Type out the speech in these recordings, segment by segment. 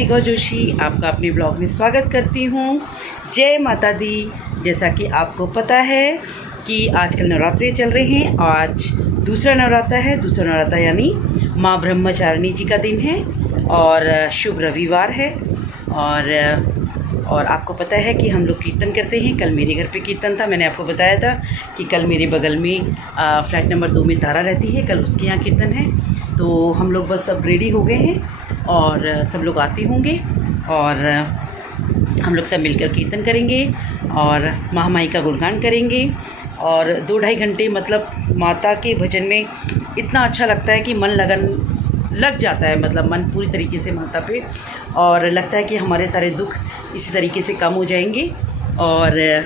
मेघा जोशी आपका अपने ब्लॉग में स्वागत करती हूँ। जय माता दी। जैसा कि आपको पता है कि आजकल नवरात्रे चल रहे हैं। आज दूसरा नवरात्रा है। दूसरा नवरात्रा यानी माँ ब्रह्मचारिणी जी का दिन है और शुभ रविवार है। और आपको पता है कि हम लोग कीर्तन करते हैं। कल मेरे घर पे कीर्तन था। मैंने आपको बताया था कि कल मेरे बगल में फ्लैट नंबर 2 में तारा रहती है। कल उसके यहाँ कीर्तन है। तो हम लोग बस सब रेडी हो गए हैं और सब लोग आते होंगे और हम लोग सब मिलकर कीर्तन करेंगे और महामाई का गुणगान करेंगे। और 2-2.5 घंटे मतलब माता के भजन में इतना अच्छा लगता है कि मन लग जाता है। मतलब मन पूरी तरीके से माता पे, और लगता है कि हमारे सारे दुख इसी तरीके से कम हो जाएंगे और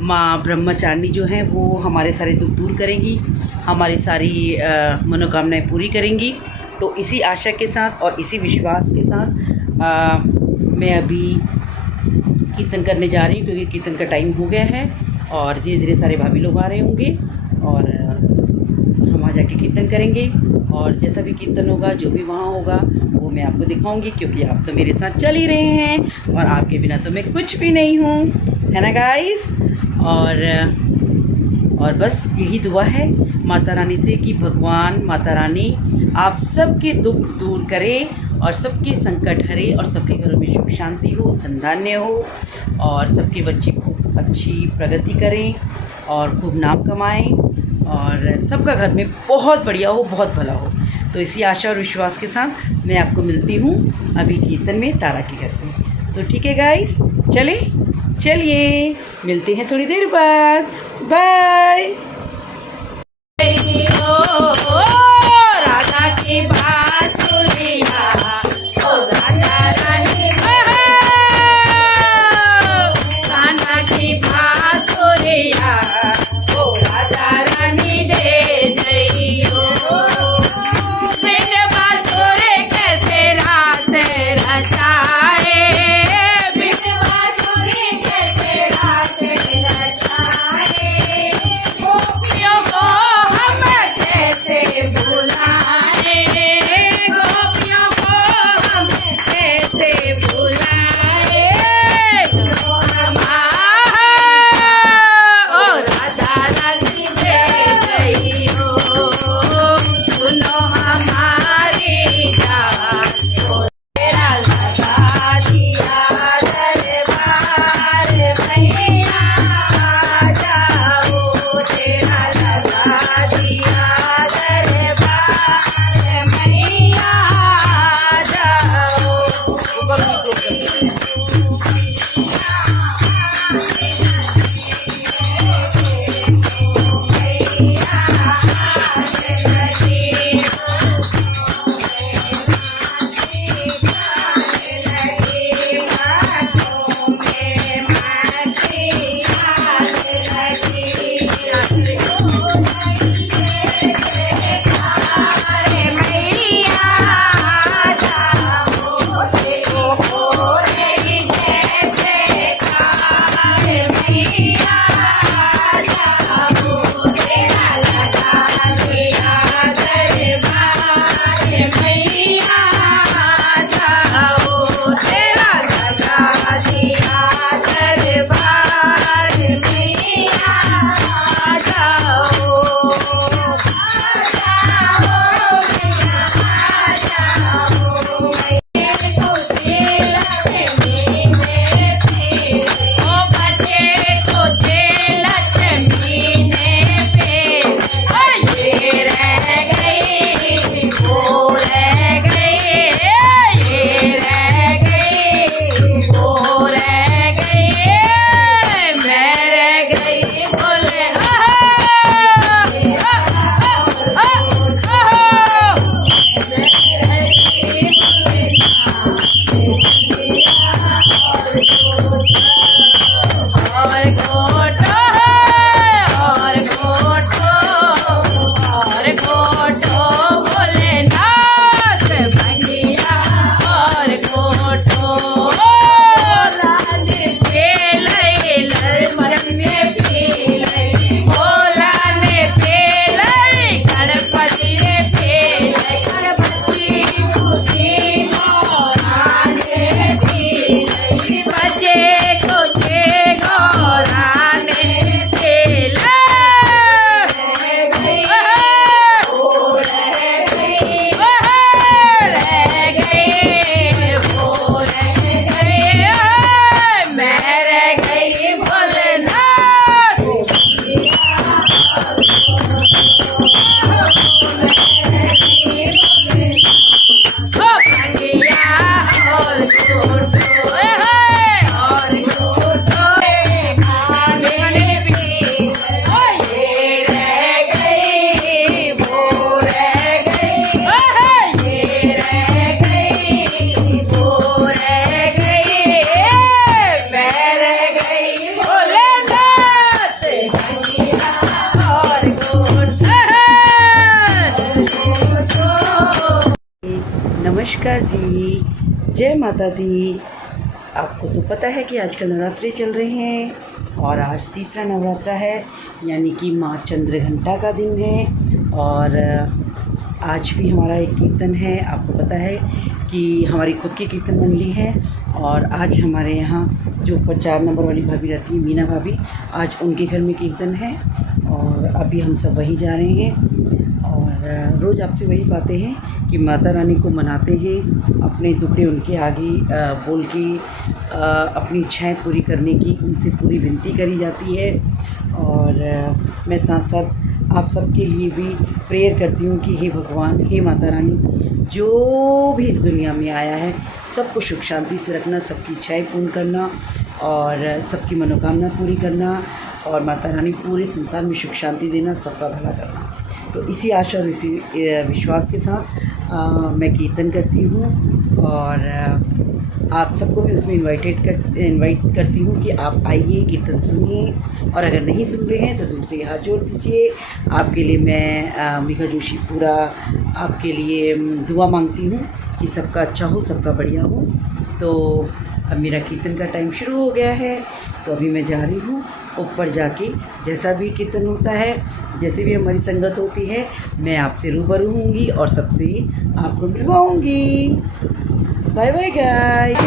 माँ ब्रह्मचारिणी जो हैं वो हमारे सारे दुख दूर करेंगी, हमारी सारी मनोकामनाएं पूरी करेंगी। तो इसी आशा के साथ और इसी विश्वास के साथ मैं अभी कीर्तन करने जा रही हूँ, क्योंकि कीर्तन का टाइम हो गया है और धीरे धीरे सारे भाभी लोग आ रहे होंगे और हम वहाँ जाके कीर्तन करेंगे। और जैसा भी कीर्तन होगा, जो भी वहाँ होगा, वो मैं आपको दिखाऊंगी, क्योंकि आप तो मेरे साथ चल ही रहे हैं और आपके बिना तो मैं कुछ भी नहीं हूँ, है ना गाइस। और बस यही दुआ है माता रानी से कि भगवान माता रानी आप सबके दुख दूर करे और सबके संकट हरे और सबके घरों में सुख शांति हो, धन धान्य हो और सबके बच्चे खूब अच्छी प्रगति करें और खूब नाम कमाएं और सबका घर में बहुत बढ़िया हो, बहुत भला हो। तो इसी आशा और विश्वास के साथ मैं आपको मिलती हूँ अभी कीर्तन में तारा के घर में। तो ठीक है गाइस, चलिए मिलते हैं थोड़ी देर बाद। बाय। राधा की बात सुनिया, ओ राधा रानी, राधा की बात सुनिया, ओ राधा रानी दे जइयो। बिन बांसुरी कैसे रात रचाए, बिन बांसुरी कैसे रात रचाए। गोपियों को हम कैसे भुलाए, गोपियों को हम कैसे भुलाए। जो हमारे नमस्कार जी, जय माता दी। आपको तो पता है कि आजकल नवरात्रि चल रहे हैं और आज तीसरा नवरात्रा है, यानी कि माँ चंद्रघंटा का दिन है। और आज भी हमारा एक कीर्तन है। आपको पता है कि हमारी खुद की कीर्तन मंडली है और आज हमारे यहाँ जो ऊपर 4 नंबर वाली भाभी रहती है, मीना भाभी, आज उनके घर में कीर्तन है और अभी हम सब वहीं जा रहे हैं। और रोज़ आपसे वही बातें हैं कि माता रानी को मनाते हैं, अपने दुखड़े उनके आगे बोल के अपनी इच्छाएं पूरी करने की उनसे पूरी विनती करी जाती है। और मैं साथ साथ आप सबके लिए भी प्रेयर करती हूँ कि हे भगवान, हे माता रानी, जो भी इस दुनिया में आया है सबको सुख शांति से रखना, सबकी इच्छाएं पूर्ण करना और सबकी मनोकामना पूरी करना और माता रानी पूरे संसार में सुख शांति देना, सबका भला करना। तो इसी आशा और इसी विश्वास के साथ मैं कीर्तन करती हूँ और आप सबको भी उसमें इनवाइट करती हूँ कि आप आइए, कीर्तन सुनिए। और अगर नहीं सुन रहे हैं तो दूर से हाथ जोड़ दीजिए। आपके लिए मैं मीका जोशी पूरा आपके लिए दुआ मांगती हूँ कि सबका अच्छा हो, सबका बढ़िया हो। तो अब मेरा कीर्तन का टाइम शुरू हो गया है, तो अभी मैं जा रही हूँ ऊपर जाके। जैसा भी कीर्तन होता है, जैसे भी हमारी संगत होती है, मैं आपसे रूबरू होंगी और सबसे आपको मिलवाऊंगी। Bye bye guys.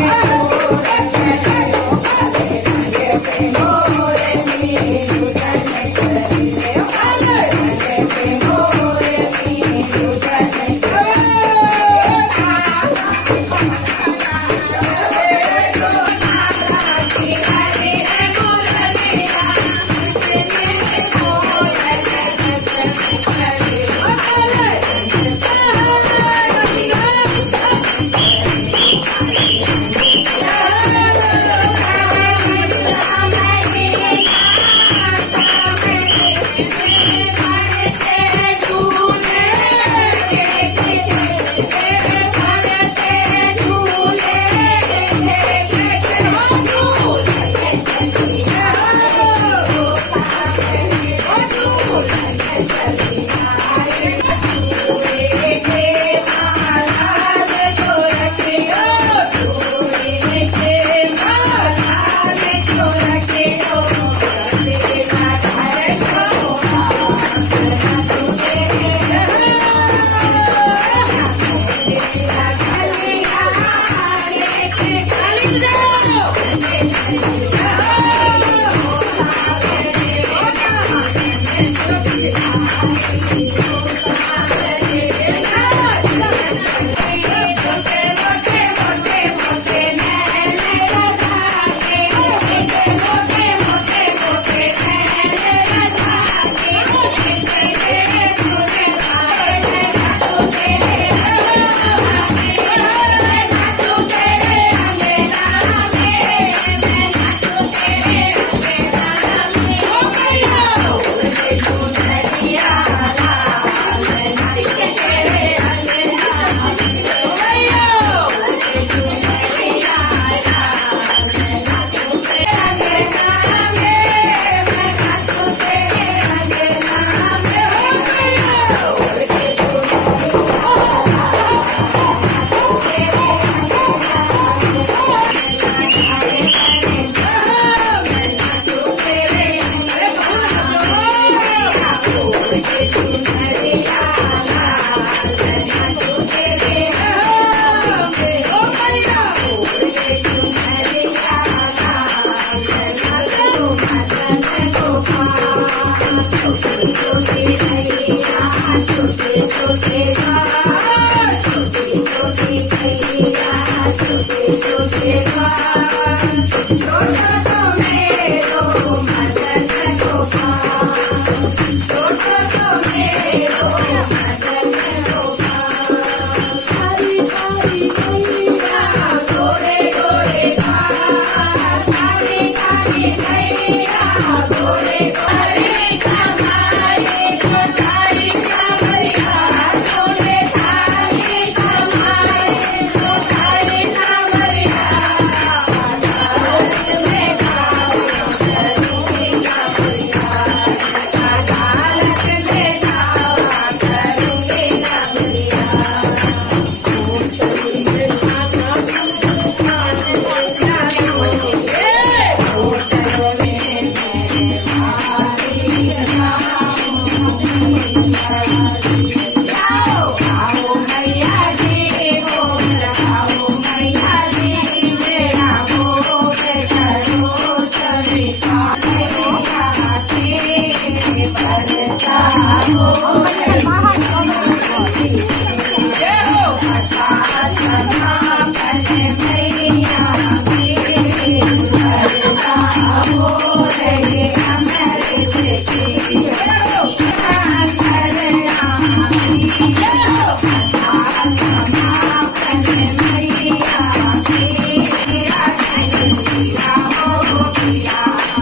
Hare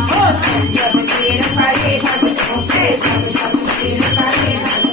सब परे भक्तों के सब परे